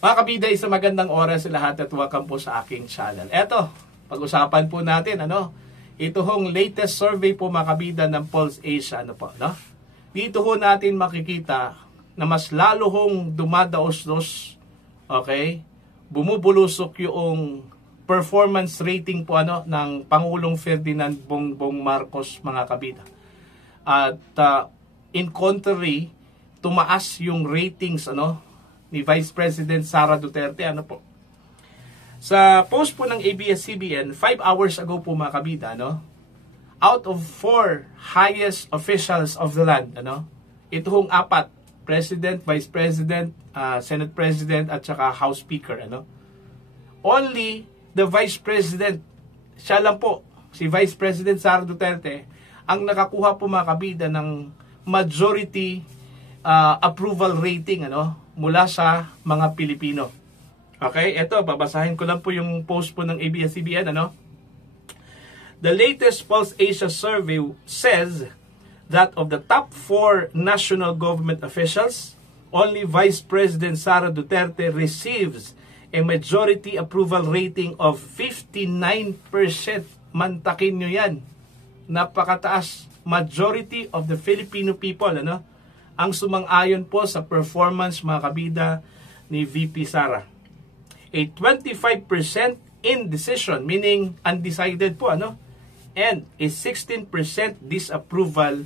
Mga kabida, isang magandang oras sa lahat at welcome po sa aking channel. Eto, pag-usapan po natin, ito hong latest survey po mga kabida ng Pulse Asia, Dito ho natin makikita na mas lalo hong dumadaos-dos, okay? Bumubulusok yung performance rating po ng Pangulong Ferdinand Bongbong Marcos, mga kabida. At in contrary, tumaas yung ratings ni Vice President Sara Duterte. Sa post po ng ABS-CBN 5 hours ago po mga kabida, out of 4 highest officials of the land, ito hong 4, President, Vice President, Senate President at saka House Speaker, only the Vice President, siya lang po, si Vice President Sara Duterte, ang nakakuha po mga kabida ng majority approval rating mula sa mga Pilipino. Okay, ito babasahin ko lang po yung post po ng ABS-CBN. The latest Pulse Asia survey says that of the top 4 national government officials, only Vice President Sara Duterte receives a majority approval rating of 59%. Mantakin nyo yan. Napakataas. Majority of the Filipino people, ang sumang-ayon po sa performance, mga kabida, ni VP Sara. A 25% indecision, meaning undecided po, and a 16% disapproval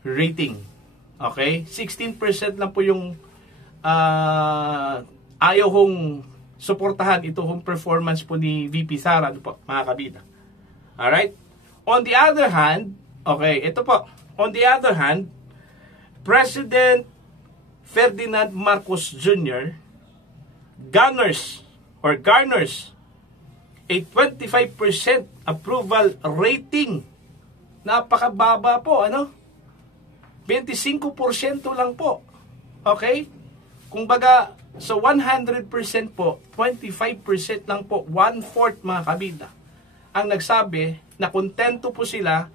rating. Okay? 16% lang po yung ayaw hong suportahan ito hong performance po ni VP Sara, mga kabida. Alright? On the other hand, okay, ito po. On the other hand, President Ferdinand Marcos Jr. garners a 25% approval rating. Napakababa po, 25% lang po. Okay? Kung baga, so 100% po, 25% lang po, 1/4 mga kabida, ang nagsabi na kontento po sila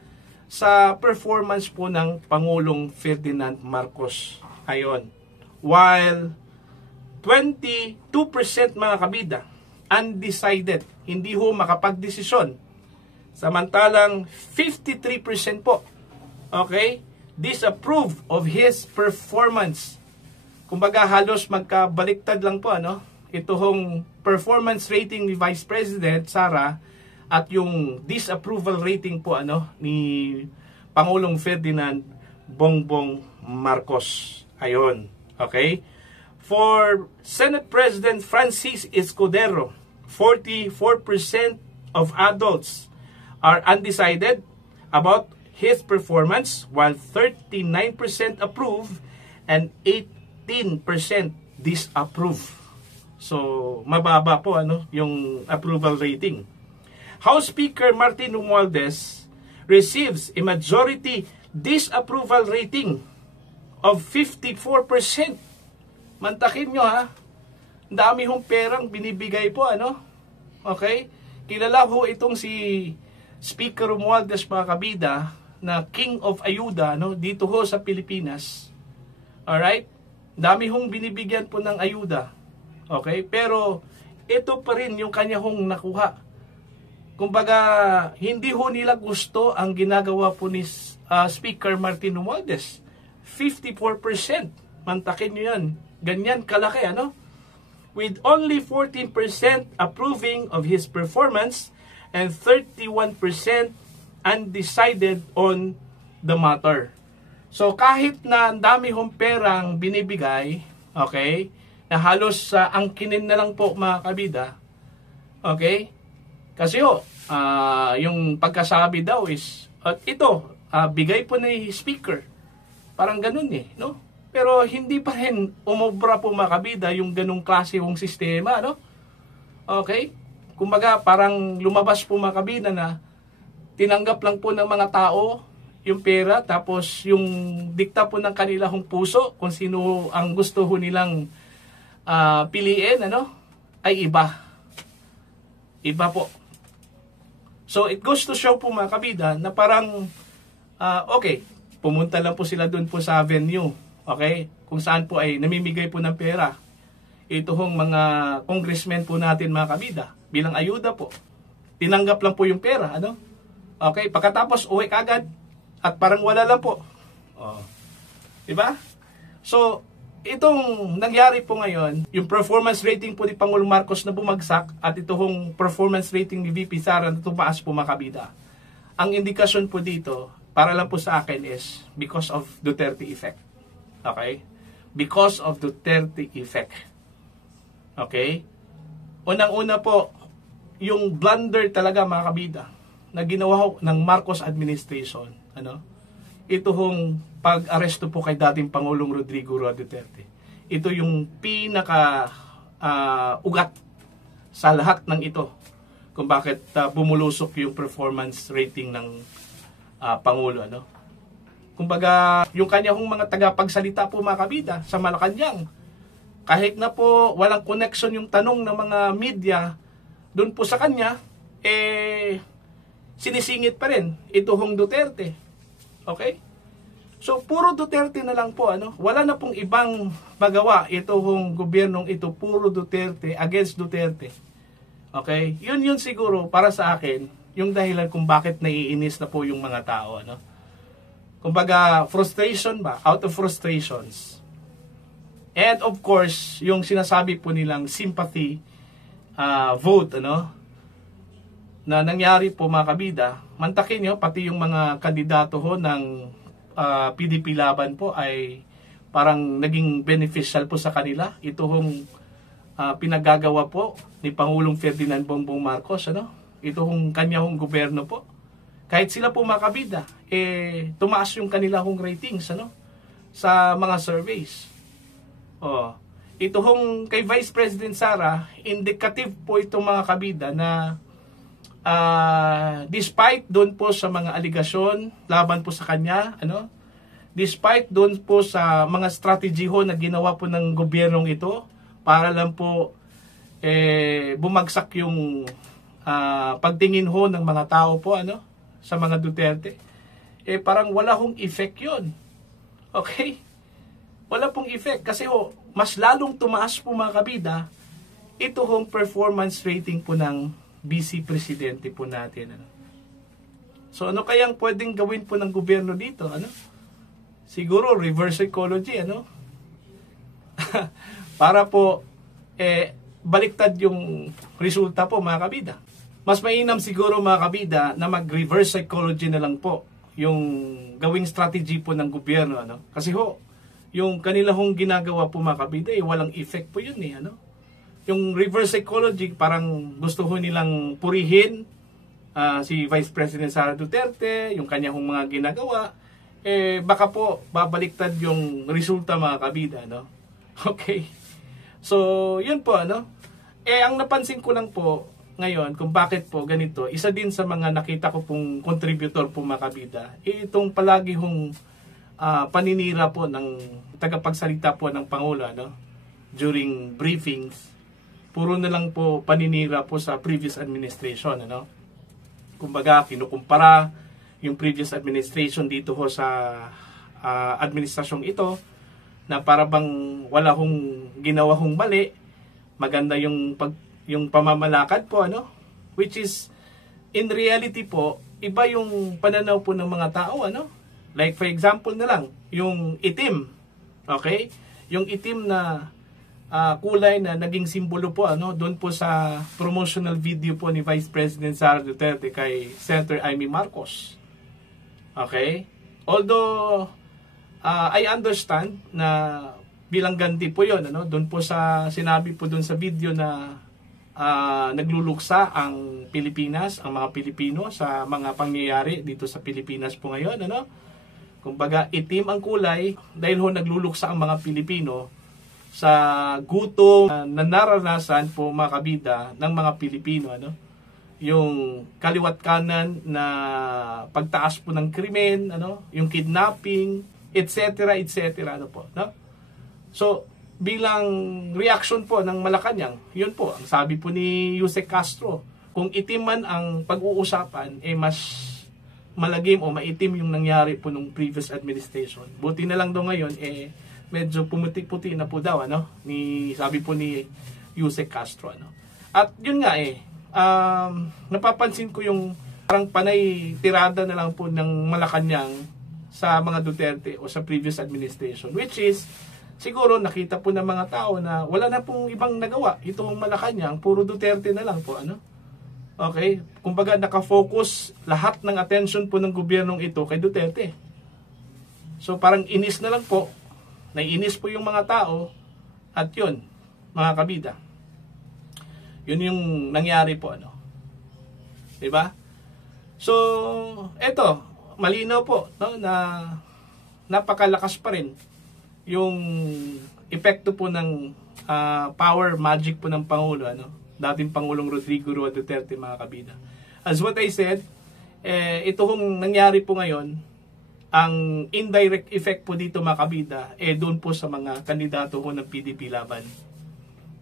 sa performance po ng Pangulong Ferdinand Marcos. Ayon. While 22% mga kabida, undecided, hindi ho makapagdesisyon. Samantalang 53% po, okay, disapprove of his performance. Kumbaga halos magkabaliktad lang po, ito hong performance rating ni Vice President Sara at yung disapproval rating po ni Pangulong Ferdinand Bongbong Marcos. Ayon. Okay? For Senate President Francis Escudero, 44% of adults are undecided about his performance, while 39% approve and 18% disapprove. So, mababa po yung approval rating. House Speaker Martin Romualdez receives a majority disapproval rating of 54%. Mantakin nyo dami hong perang binibigay po, Okay? Kilala ho itong si Speaker Romualdez, mga kabida, na King of Ayuda, dito ho sa Pilipinas. Alright? Dami hong binibigyan po ng ayuda. Okay? Pero ito pa rin yung kanya hong nakuha. Kumbaga, hindi ho nila gusto ang ginagawa po ni Speaker Martin Romualdez. 54%. Mantakin nyo yan. Ganyan kalaki, With only 14% approving of his performance and 31% undecided on the matter. So, kahit na ang dami hong perang binibigay, okay, na halos angkinin na lang po mga kabida, okay, kasi yung pagkasabi daw is, at ito, bigay po ni Speaker. Parang ganun Pero hindi pa rin umobra po mga kabida yung ganung klase yung sistema, Okay? Kumbaga, parang lumabas po mga kabida na tinanggap lang po ng mga tao yung pera, tapos yung dikta po ng kanilang puso, kung sino ang gusto ho nilang piliin, ay iba. Iba po. So, it goes to show po mga kabida na parang, okay, pumunta lang po sila doon po sa venue, okay, kung saan po ay namimigay po ng pera. ito hong mga congressmen po natin mga kabida, bilang ayuda po. Tinanggap lang po yung pera, ano? Okay, pagkatapos uwi kagad at parang wala lang po. Oh. Diba? So, itong nangyari po ngayon, yung performance rating po ni Pangulong Marcos na bumagsak at itong performance rating ni VP Sara na tumaas po mga kabida. Ang indikasyon po dito, para lang po sa akin is because of Duterte effect. Okay? Because of Duterte effect. Okay? Unang-una po, yung blunder talaga mga kabida na ginawa ng Marcos administration, ano? Ito hong pag-aresto po kay dating Pangulong Rodrigo Roa Duterte. Ito yung pinaka ugat sa lahat ng ito kung bakit bumulusok yung performance rating ng Pangulo, ano? Kumbaga, yung kanya hong mga tagapagsalita po mga kabida sa Malacanang, kahit na po walang connection yung tanong ng mga media doon po sa kanya, sinisingit pa rin ito hong Duterte. Okay? So, puro Duterte na lang po, ano? Wala na pong ibang magawa ito hong gobyernong ito, puro Duterte, against Duterte. Okay? Yun siguro, para sa akin, yung dahilan kung bakit naiinis na po yung mga tao, ano? Kumbaga, frustration ba? Out of frustrations. And of course, yung sinasabi po nilang sympathy vote, ano? Na nangyari po mga kabida, mantakin nyo, pati yung mga kandidato ho ng PDP Laban po ay parang naging beneficial po sa kanila. Ito hong pinagagawa po ni Pangulong Ferdinand Bongbong Marcos, ano? Ito hong kanya hong gobyerno po. Kahit sila po mga kabida, tumaas yung kanila hong ratings, ano? Sa mga surveys. Oh, ito hong kay Vice President Sara, indicative po itong mga kabida na despite doon po sa mga aligasyon laban po sa kanya, ano? Despite doon po sa mga strategy ho na ginawa po ng gobyernong ito para lang po bumagsak yung pagtingin ho ng mga tao po, ano, sa mga Duterte, parang wala hong effect yun. Okay? Wala pong effect kasi ho, mas lalong tumaas po mga kabida ito hong performance rating po ng Vice Presidente po natin, ano. So ano kayang pwedeng gawin po ng gobyerno dito, ano? Siguro reverse psychology, ano? Para po baliktad yung resulta po mga kabida. Mas mainam siguro mga kabida na mag-reverse psychology na lang po yung gawing strategy po ng gobyerno, ano? Kasi ho, yung kanila hong ginagawa po mga kabida, walang effect po yun, ano? Yung reverse psychology, parang gusto ho nilang purihin si Vice President Sara Duterte, yung kanya hong mga ginagawa, baka po babaliktad yung resulta mga kabida, no? Okay. So, yun po, ano? Ang napansin ko lang po ngayon kung bakit po ganito, isa din sa mga nakita ko pong contributor po mga kabida, itong palagi hong paninira po ng tagapagsalita po ng Pangulo, no? During briefings, puro na lang po paninira po sa previous administration, ano? Kumbaga, kinukumpara yung previous administration dito ho sa administrasyong ito na para bang wala hong ginawa hong mali, maganda yung pamamalakad po, ano? Which is, in reality po, iba yung pananaw po ng mga tao, ano? Like for example na lang, yung itim, okay? Yung itim na kulay na naging simbolo po, ano, doon po sa promotional video po ni Vice President Sara Duterte kay Senator Amy Marcos. Okay? Although I understand na bilang ganti po 'yon, ano, doon po sa sinabi po doon sa video na nagluluksa ang Pilipinas, ang mga Pilipino sa mga pangyayari dito sa Pilipinas po ngayon, ano? Kumbaga, itim ang kulay dahil ho nagluluksa ang mga Pilipino sa gutom na naranasan po mga kabida ng mga Pilipino, ano? Yung kaliwat kanan na pagtaas po ng krimen, ano? Yung kidnapping, etc., ano po, no? So, bilang reaction po ng Malacanang, yun po, ang sabi po ni Yusek Castro, kung itim man ang pag-uusapan, mas malagim o maitim yung nangyari po nung previous administration. Buti na lang daw ngayon, medyo pumuti-puti na po daw, ano, sabi po ni Yusek Castro, ano. At yun nga napapansin ko yung parang panay tirada na lang po ng Malacanang sa mga Duterte o sa previous administration, which is siguro nakita po ng mga tao na wala na pong ibang nagawa itong Malacanang, puro Duterte na lang po, ano. Okay, kumbaga nakafocus lahat ng attention po ng gobyernong ito kay Duterte. So parang inis na lang po, naiinis po yung mga tao, at yun, mga kabida, yun yung nangyari po, ano. Diba? So, eto, malinaw po, no, na napakalakas pa rin yung epekto po ng power magic po ng Pangulo, ano, dating Pangulong Rodrigo Roa Duterte, mga kabida. As what I said, ito hong nangyari po ngayon, ang indirect effect po dito, mga kabida, doon po sa mga kandidato po ng PDP laban.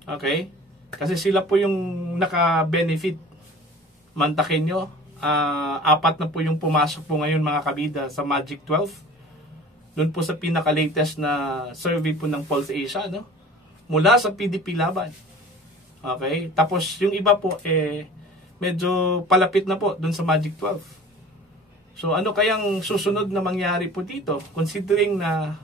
Okay? Kasi sila po yung naka-benefit. Mantakin nyo, 4 na po yung pumasok po ngayon, mga kabida, sa Magic 12. Doon po sa pinaka-latest na survey po ng Pulse Asia, no? Mula sa PDP laban. Okay? Tapos yung iba po, medyo palapit na po doon sa Magic 12. So ano kayang susunod na mangyari po dito? Considering na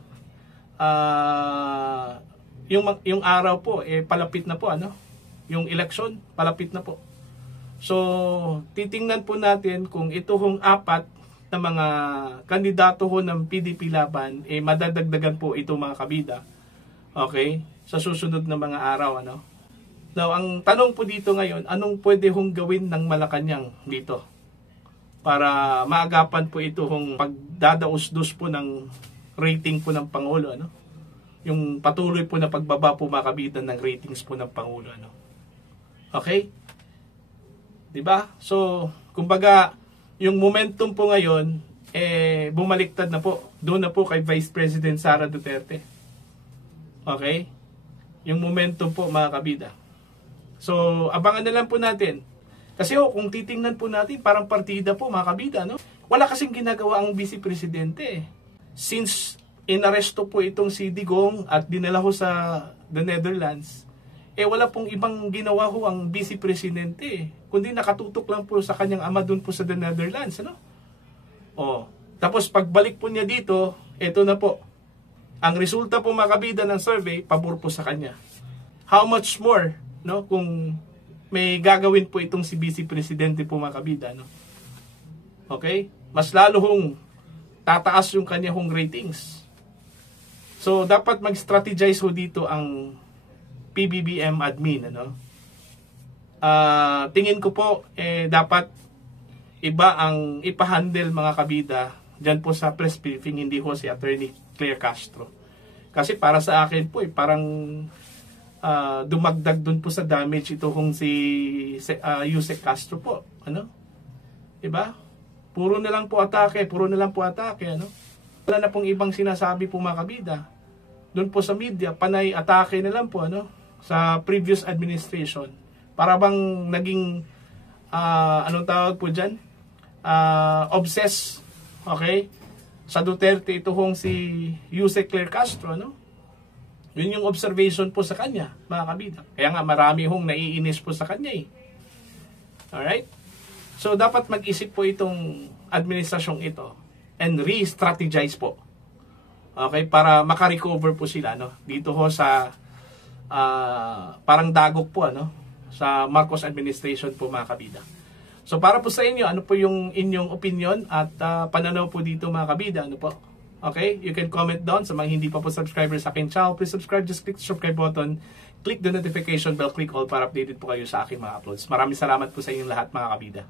yung araw po, palapit na po, ano? Yung election, palapit na po. So, titingnan po natin kung ito hong 4 na mga kandidato ho ng PDP laban, madadagdagan po ito, mga kabida. Okay? Sa susunod na mga araw, ano? Now, ang tanong po dito ngayon, anong pwede hong gawin ng Malacanang dito? Para maagapan po ito hong pagdadaos-dos po ng rating po ng Pangulo, ano? Yung patuloy po na pagbaba po, mga kabida, ng ratings po ng Pangulo, ano? Okay? Diba? So, kumbaga, yung momentum po ngayon, bumaliktad na po. Doon na po kay Vice President Sara Duterte. Okay? Yung momentum po, mga kabida. So, abangan na lang po natin. Kasi kung titingnan po natin, parang partida po, mga kabida, no? Wala kasing ginagawa ang Vice Presidente. Since inaresto po itong si Digong at dinala ho sa the Netherlands, wala pong ibang ginawa ho ang Vice Presidente, kundi nakatutok lang po sa kanyang ama doon po sa the Netherlands, ano? Tapos pagbalik po niya dito, eto na po. Ang resulta po, mga kabida, ng survey, pabor po sa kanya. How much more, no? Kung may gagawin po itong si Vice Presidente po, mga kabida, no? Okay? Mas lalo hong tataas yung kanya hong ratings. So, dapat mag-strategize ho dito ang PBBM admin, ano? Tingin ko po, dapat iba ang ipahandle, mga kabida, dyan po sa press briefing, hindi ho si Attorney Claire Castro. Kasi para sa akin po, parang dumagdag dun po sa damage ito kung si Yusek Castro po, ano? Diba? Puro na lang po atake, ano? Wala na pong ibang sinasabi po, mga kabida. Doon po sa media, panay atake na lang po, ano? Sa previous administration. Para bang naging, anong tawag po dyan? Obsessed, okay? Sa Duterte, ito hong si Yusek Claire Castro, ano? Yun yung observation po sa kanya, mga kabida. Kaya nga marami hong naiinis po sa kanya, Alright? So, dapat mag-isip po itong administrasyong ito and re-strategize po. Okay? Para makarecover po sila, no? Dito ho sa parang dagok po, ano? Sa Marcos administration po, mga kabida. So, para po sa inyo, ano po yung inyong opinion at pananaw po dito, mga kabida, ano po? Okay? You can comment down sa mga hindi pa po subscriber sa akin channel. Please subscribe. Just click the subscribe button. Click the notification bell. Click all para updated po kayo sa aking mga uploads. Maraming salamat po sa inyong lahat, mga kabida.